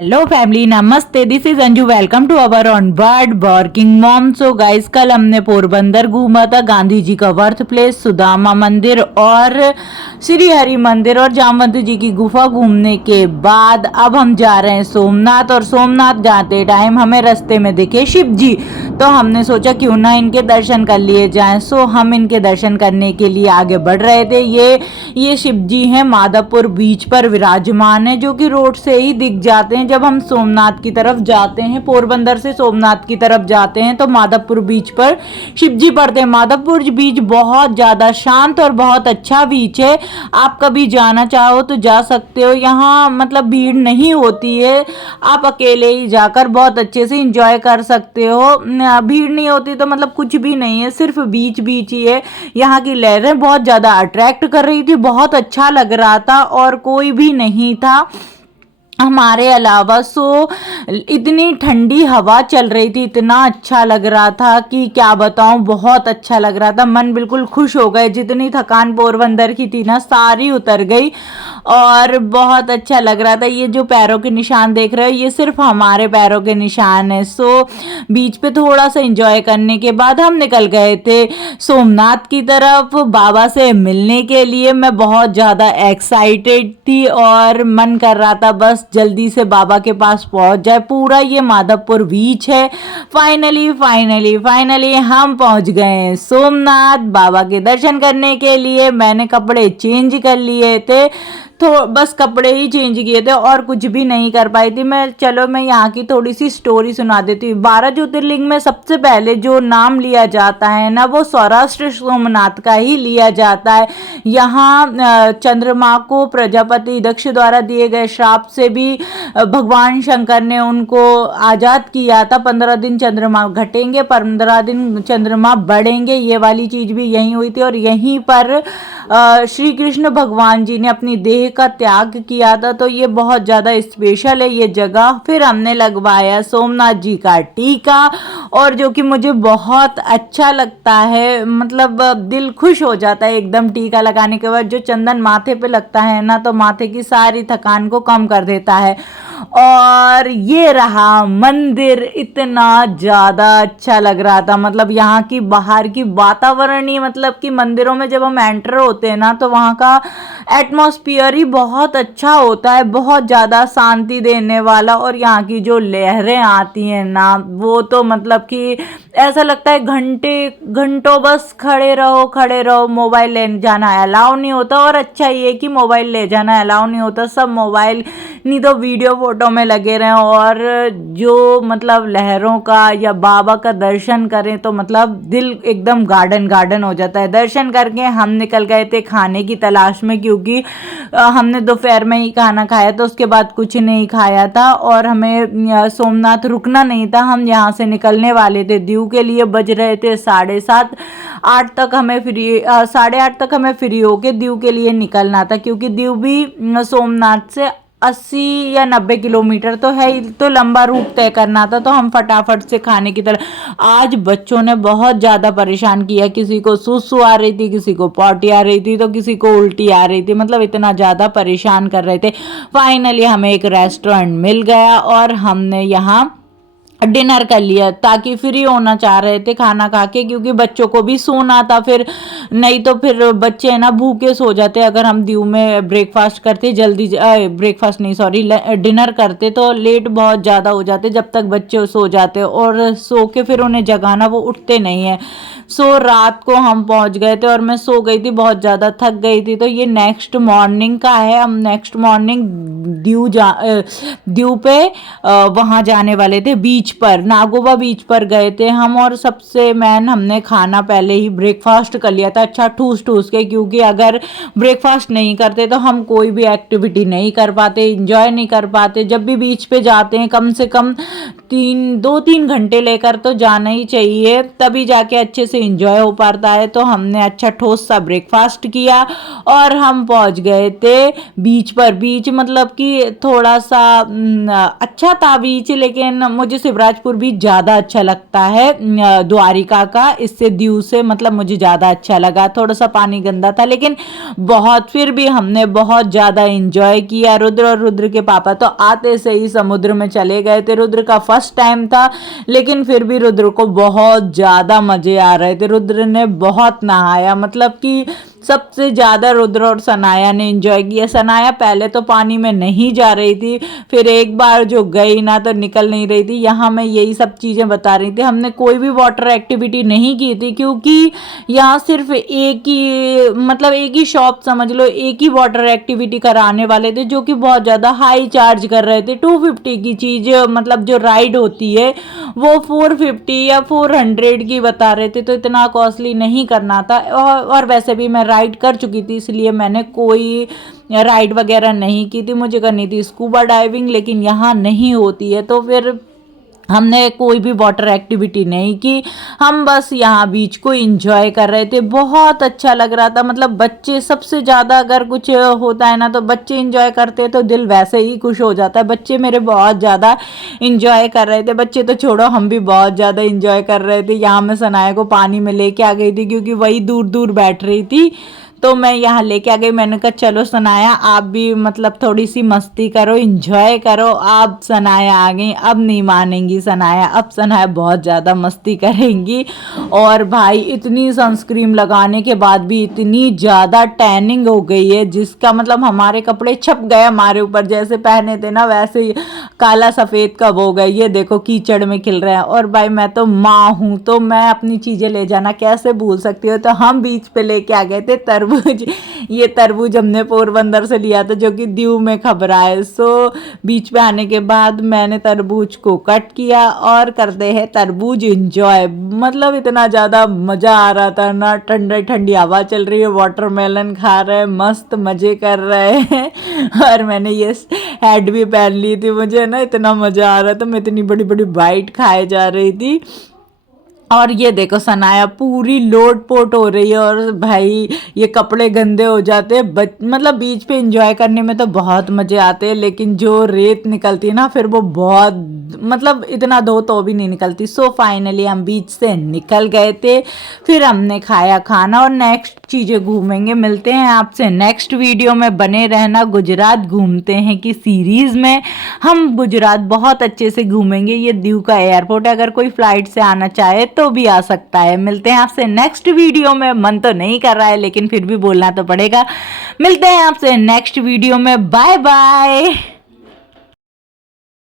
Hello family, नमस्ते। This is Anju. Welcome to our on bird working mom. So guys, कल हमने पोरबंदर घूमा था, गांधी जी का बर्थ प्लेस, सुदामा मंदिर और श्री हरि मंदिर और जामवंत जी की गुफा घूमने के बाद अब हम जा रहे हैं सोमनाथ। और सोमनाथ जाते टाइम हमें रास्ते में दिखे शिव जी, तो हमने सोचा क्यों ना इनके दर्शन कर लिए जाएं। सो हम इनके दर्शन करने के लिए आगे बढ़ रहे थे। ये शिव जी हैं, माधवपुर बीच पर विराजमान है, जो कि रोड से ही दिख जाते हैं। जब हम सोमनाथ की तरफ जाते हैं, पोरबंदर से सोमनाथ की तरफ जाते हैं, तो माधवपुर बीच पर शिव जी पड़ते हैं। माधवपुर बीच बहुत ज़्यादा शांत और बहुत अच्छा बीच है। आप कभी जाना चाहो तो जा सकते हो। यहाँ मतलब भीड़ नहीं होती है, आप अकेले ही जाकर बहुत अच्छे से इंजॉय कर सकते हो। भीड़ नहीं होती तो मतलब कुछ भी नहीं है, सिर्फ बीच बीच ही है। यहाँ की लहरें बहुत ज़्यादा अट्रैक्ट कर रही थी, बहुत अच्छा लग रहा था और कोई भी नहीं था हमारे अलावा। सो इतनी ठंडी हवा चल रही थी, इतना अच्छा लग रहा था कि क्या बताऊं, बहुत अच्छा लग रहा था। मन बिल्कुल खुश हो गए। जितनी थकान पोरबंदर की थी ना, सारी उतर गई और बहुत अच्छा लग रहा था। ये जो पैरों के निशान देख रहे हो, ये सिर्फ हमारे पैरों के निशान है। सो बीच पे थोड़ा सा एंजॉय करने के बाद हम निकल गए थे सोमनाथ की तरफ बाबा से मिलने के लिए। मैं बहुत ज़्यादा एक्साइटेड थी और मन कर रहा था बस जल्दी से बाबा के पास पहुंच जाए। पूरा ये माधवपुर बीच है। फाइनली फाइनली फाइनली हम पहुंच गए सोमनाथ बाबा के दर्शन करने के लिए। मैंने कपड़े चेंज कर लिए थे, तो बस कपड़े ही चेंज किए थे और कुछ भी नहीं कर पाई थी मैं। चलो मैं यहाँ की थोड़ी सी स्टोरी सुना देती हूँ। 12 ज्योतिर्लिंग में सबसे पहले जो नाम लिया जाता है ना, वो सौराष्ट्र सोमनाथ का ही लिया जाता है। यहाँ चंद्रमा को प्रजापति दक्ष द्वारा दिए गए श्राप से भी भगवान शंकर ने उनको आज़ाद किया था। 15 दिन चंद्रमा घटेंगे, 15 दिन चंद्रमा बढ़ेंगे, ये वाली चीज़ भी यहीं हुई थी। और यहीं पर श्री कृष्ण भगवान जी ने अपनी देह का त्याग किया था। तो ये बहुत ज़्यादा स्पेशल है ये जगह। फिर हमने लगवाया सोमनाथ जी का टीका, और जो कि मुझे बहुत अच्छा लगता है, मतलब दिल खुश हो जाता है एकदम टीका लगाने के बाद। जो चंदन माथे पे लगता है ना, तो माथे की सारी थकान को कम कर देता है। और ये रहा मंदिर, इतना ज़्यादा अच्छा लग रहा था। मतलब यहाँ की बाहर की वातावरण ही, मतलब कि मंदिरों में जब हम एंटर होते हैं ना, तो वहाँ का एटमॉस्फेयर ही बहुत अच्छा होता है, बहुत ज़्यादा शांति देने वाला। और यहाँ की जो लहरें आती हैं ना, वो तो मतलब कि ऐसा लगता है घंटे घंटों बस खड़े रहो। मोबाइल ले जाना अलाउ नहीं होता, और अच्छा ये कि मोबाइल ले जाना अलाउ नहीं होता। सब मोबाइल नहीं तो वीडियो फोटो में लगे रहें, और जो मतलब लहरों का या बाबा का दर्शन करें तो मतलब दिल एकदम गार्डन हो जाता है। दर्शन करके हम निकल गए थे खाने की तलाश में, क्योंकि हमने दोपहर में ही खाना खाया था, उसके बाद कुछ नहीं खाया था। और हमें सोमनाथ रुकना नहीं था, हम यहाँ से निकलने वाले थे दीव के लिए। बज रहे थे 7:30, 8 तक हमें फ्री 8:30 तक हमें फ्री होके दीव के लिए निकलना था, क्योंकि दीव भी सोमनाथ से 80 या 90 किलोमीटर तो है, तो लंबा रूट तय करना था। तो हम फटाफट से खाने की तरफ। आज बच्चों ने बहुत ज़्यादा परेशान किया, किसी को सुसु आ रही थी, किसी को पॉटी आ रही थी, तो किसी को उल्टी आ रही थी। मतलब इतना ज़्यादा परेशान कर रहे थे। फाइनली हमें एक रेस्टोरेंट मिल गया और हमने यहाँ डिनर कर लिया, ताकि फ्री होना चाह रहे थे खाना खा के, क्योंकि बच्चों को भी सोना था। फिर नहीं तो फिर बच्चे है ना भूखे सो जाते। अगर हम दीव में ब्रेकफास्ट करते जल्दी, ब्रेकफास्ट नहीं सॉरी डिनर करते, तो लेट बहुत ज़्यादा हो जाते जब तक बच्चे सो जाते, और सो के फिर उन्हें जगाना, वो उठते नहीं है। सो रात को हम पहुंच गए थे और मैं सो गई थी, बहुत ज़्यादा थक गई थी। तो ये नेक्स्ट मॉर्निंग का है। हम नेक्स्ट मॉर्निंग दीव पे वहाँ जाने वाले थे, बीच पर नागोबा बीच पर गए थे हम। और सबसे मेन, हमने खाना पहले ही ब्रेकफास्ट कर लिया था, अच्छा ठूस के, क्योंकि अगर ब्रेकफास्ट नहीं करते तो हम कोई भी एक्टिविटी नहीं कर पाते, इंजॉय नहीं कर पाते। जब भी बीच पे जाते हैं कम से कम 2-3 घंटे लेकर तो जाना ही चाहिए, तभी जाके अच्छे से एंजॉय हो पाता है। तो हमने अच्छा ठोस सा ब्रेकफास्ट किया और हम पहुंच गए थे बीच पर। बीच मतलब कि थोड़ा सा अच्छा था बीच, लेकिन मुझे शिवराजपुर बीच ज़्यादा अच्छा लगता है द्वारिका का, इससे दीव से मतलब मुझे ज़्यादा अच्छा लगा। थोड़ा सा पानी गंदा था लेकिन बहुत, फिर भी हमने बहुत ज़्यादा इंजॉय किया। रुद्र और रुद्र के पापा तो आते से ही समुद्र में चले गए थे। रुद्र का फर्स्ट टाइम था लेकिन फिर भी रुद्र को बहुत ज़्यादा मज़े आ रहे थे। रुद्र ने बहुत नहाया, मतलब कि सबसे ज़्यादा रुद्र और सनाया ने एंजॉय किया। सनाया पहले तो पानी में नहीं जा रही थी, फिर एक बार जो गई ना तो निकल नहीं रही थी। यहाँ मैं यही सब चीज़ें बता रही थी। हमने कोई भी वाटर एक्टिविटी नहीं की थी क्योंकि यहाँ सिर्फ एक ही, मतलब एक ही शॉप समझ लो, एक ही वाटर एक्टिविटी कराने वाले थे जो कि बहुत ज़्यादा हाई चार्ज कर रहे थे। 250 की चीज़, मतलब जो राइड होती है वो 450 या 400 की बता रहे थे, तो इतना कॉस्टली नहीं करना था। और वैसे भी मैं राइड कर चुकी थी इसलिए मैंने कोई राइड वगैरह नहीं की थी। मुझे करनी थी स्कूबा डाइविंग लेकिन यहाँ नहीं होती है, तो फिर हमने कोई भी वाटर एक्टिविटी नहीं की। हम बस यहाँ बीच को एंजॉय कर रहे थे, बहुत अच्छा लग रहा था। मतलब बच्चे सबसे ज़्यादा, अगर कुछ होता है ना तो बच्चे एंजॉय करते हैं तो दिल वैसे ही खुश हो जाता है। बच्चे मेरे बहुत ज़्यादा एंजॉय कर रहे थे। बच्चे तो छोड़ो, हम भी बहुत ज़्यादा एंजॉय कर रहे थे। यहाँ मैं सनाया को पानी में लेके आ गई थी क्योंकि वही दूर दूर बैठ रही थी, तो मैं यहाँ लेके आ गई। मैंने कहा चलो सनाया आप भी मतलब थोड़ी सी मस्ती करो, इंजॉय करो। अब सनाया आ गई, अब नहीं मानेंगी सनाया, अब सनाया बहुत ज़्यादा मस्ती करेंगी। और भाई इतनी सनस्क्रीन लगाने के बाद भी इतनी ज़्यादा टैनिंग हो गई है जिसका मतलब हमारे कपड़े छप गए हमारे ऊपर, जैसे पहने थे ना वैसे ही काला सफ़ेद कब हो गए। ये देखो कीचड़ में खिल रहे हैं। और भाई मैं तो माँ हूँ तो मैं अपनी चीज़ें ले जाना कैसे भूल सकती हूँ। तो हम बीच पे लेके आ गए थे तरबूज। ये तरबूज हमने पोरबंदर से लिया था जो कि दीव में खबरा है। सो बीच पे आने के बाद मैंने तरबूज को कट किया और करते हैं तरबूज एंजॉय। मतलब इतना ज़्यादा मज़ा आ रहा था ना, ठंडी ठंडी हवा चल रही है, वाटरमेलन खा रहे हैं, मस्त मज़े कर रहे हैं। और मैंने ये हैड भी पहन ली थी, मुझे ना इतना मज़ा आ रहा था, मैं इतनी बड़ी बड़ी बाइट खाए जा रही थी। और ये देखो सनाया पूरी लोट पोट हो रही है। और भाई ये कपड़े गंदे हो जाते हैं, मतलब बीच पे एंजॉय करने में तो बहुत मज़े आते हैं लेकिन जो रेत निकलती है ना फिर वो बहुत, मतलब इतना धो तो भी नहीं निकलती। सो फाइनली हम बीच से निकल गए थे, फिर हमने खाया खाना और नेक्स्ट चीज़ें घूमेंगे। मिलते हैं आपसे नेक्स्ट वीडियो में, बने रहना। गुजरात घूमते हैं कि सीरीज़ में हम गुजरात बहुत अच्छे से घूमेंगे। ये दीव का एयरपोर्ट है, अगर कोई फ्लाइट से आना चाहे तो भी आ सकता है। मिलते हैं आपसे नेक्स्ट वीडियो में। मन तो नहीं कर रहा है लेकिन फिर भी बोलना तो पड़ेगा। मिलते हैं आपसे नेक्स्ट वीडियो में, बाय बाय।